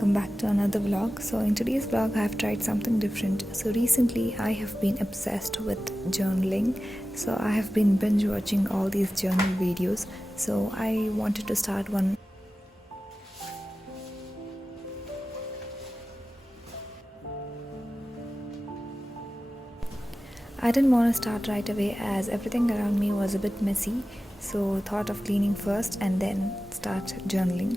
welcome back to another vlog. So in today's vlog I have tried something different. So recently I have been obsessed with journaling. So I have been binge watching all these journal videos. So I wanted to start one. I didn't want to start right away as everything around me was a bit messy. So thought of cleaning first and then start journaling.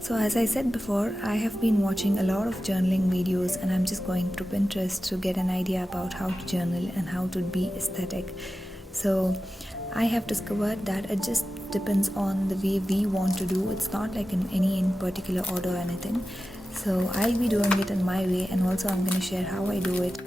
So as I said before, I have been watching a lot of journaling videos and I'm just going through Pinterest to get an idea about how to journal and how to be aesthetic. So I have discovered that it just depends on the way we want to do. It's not like in particular order or anything. So I'll be doing it in my way, and also I'm going to share how I do it.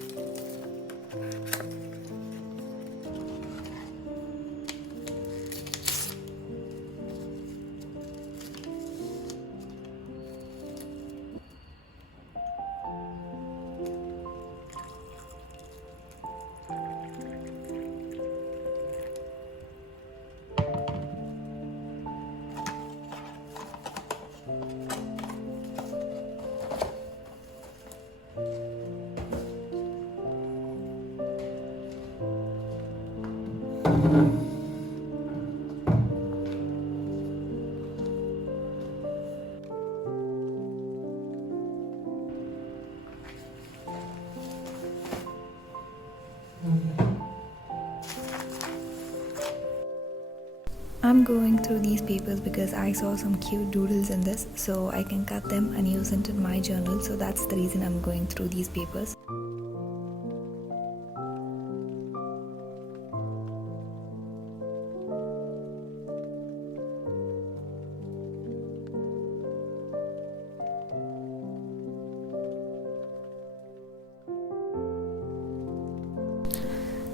I'm going through these papers because I saw some cute doodles in this, so I can cut them and use it in my journal. So that's the reason I'm going through these papers.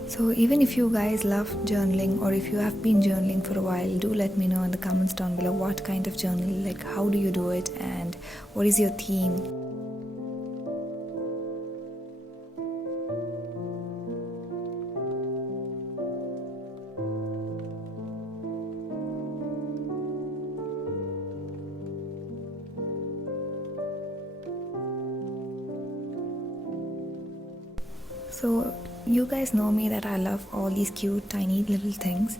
So even if you guys love journaling, or if you have been journaling for a while, do let me know in the comments down below what kind of journal, like how do you do it and what is your theme. So you guys know me that I love all these cute tiny little things.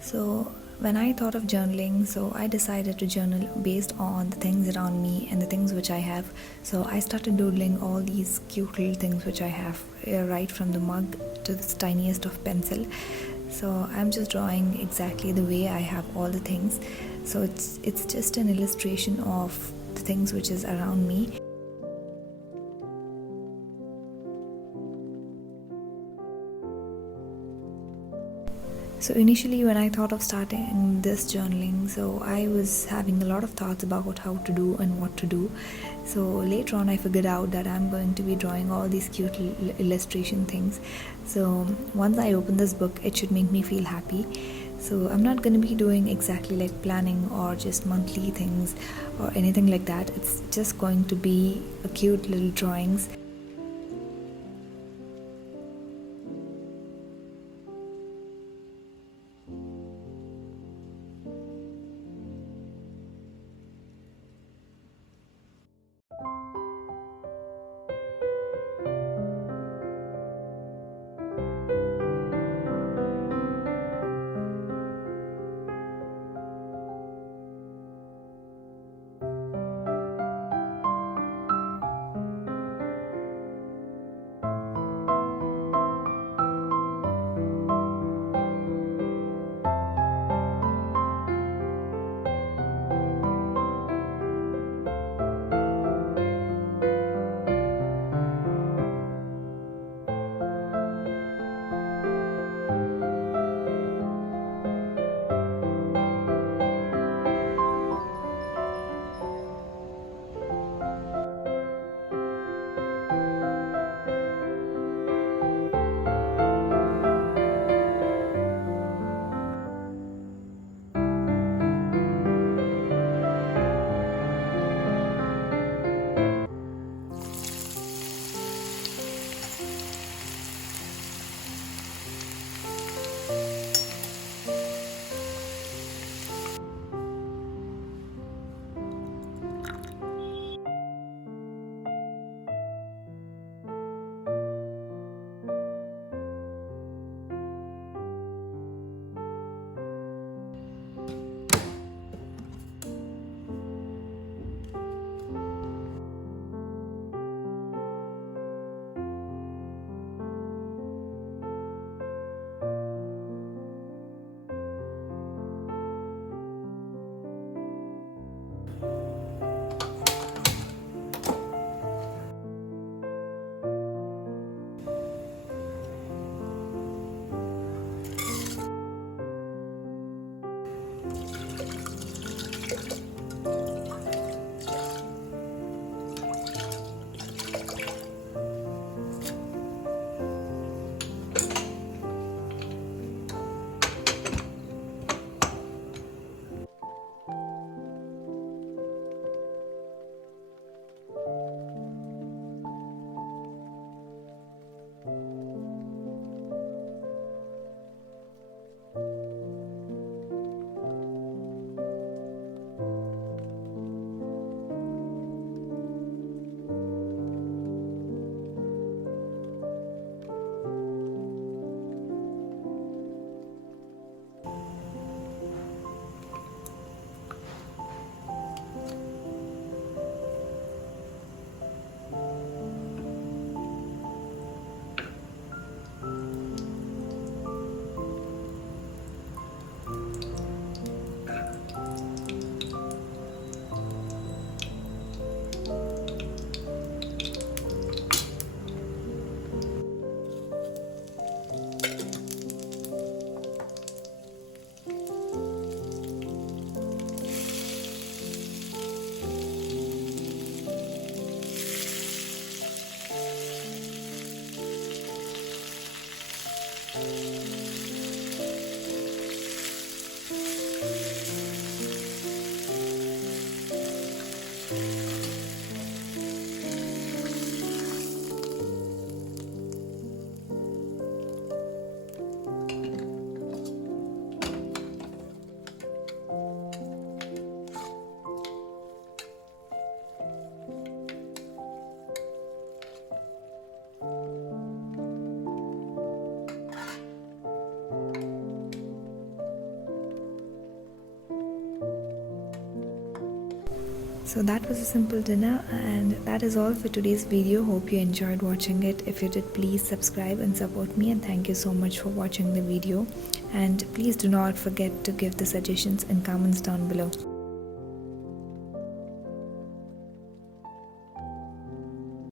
So when I thought of journaling, so I decided to journal based on the things around me and the things which I have. So I started doodling all these cute little things which I have, right from the mug to the tiniest of pencil. So I'm just drawing exactly the way I have all the things. So it's just an illustration of the things which is around me. So initially when I thought of starting this journaling, so I was having a lot of thoughts about how to do and what to do. So later on I figured out that I'm going to be drawing all these cute illustration things. So once I open this book, it should make me feel happy. So I'm not going to be doing exactly like planning or just monthly things or anything like that. It's just going to be a cute little drawings. So that was a simple dinner, and that is all for today's video. Hope you enjoyed watching it. If you did, please subscribe and support me, and thank you so much for watching the video. And please do not forget to give the suggestions in comments down below.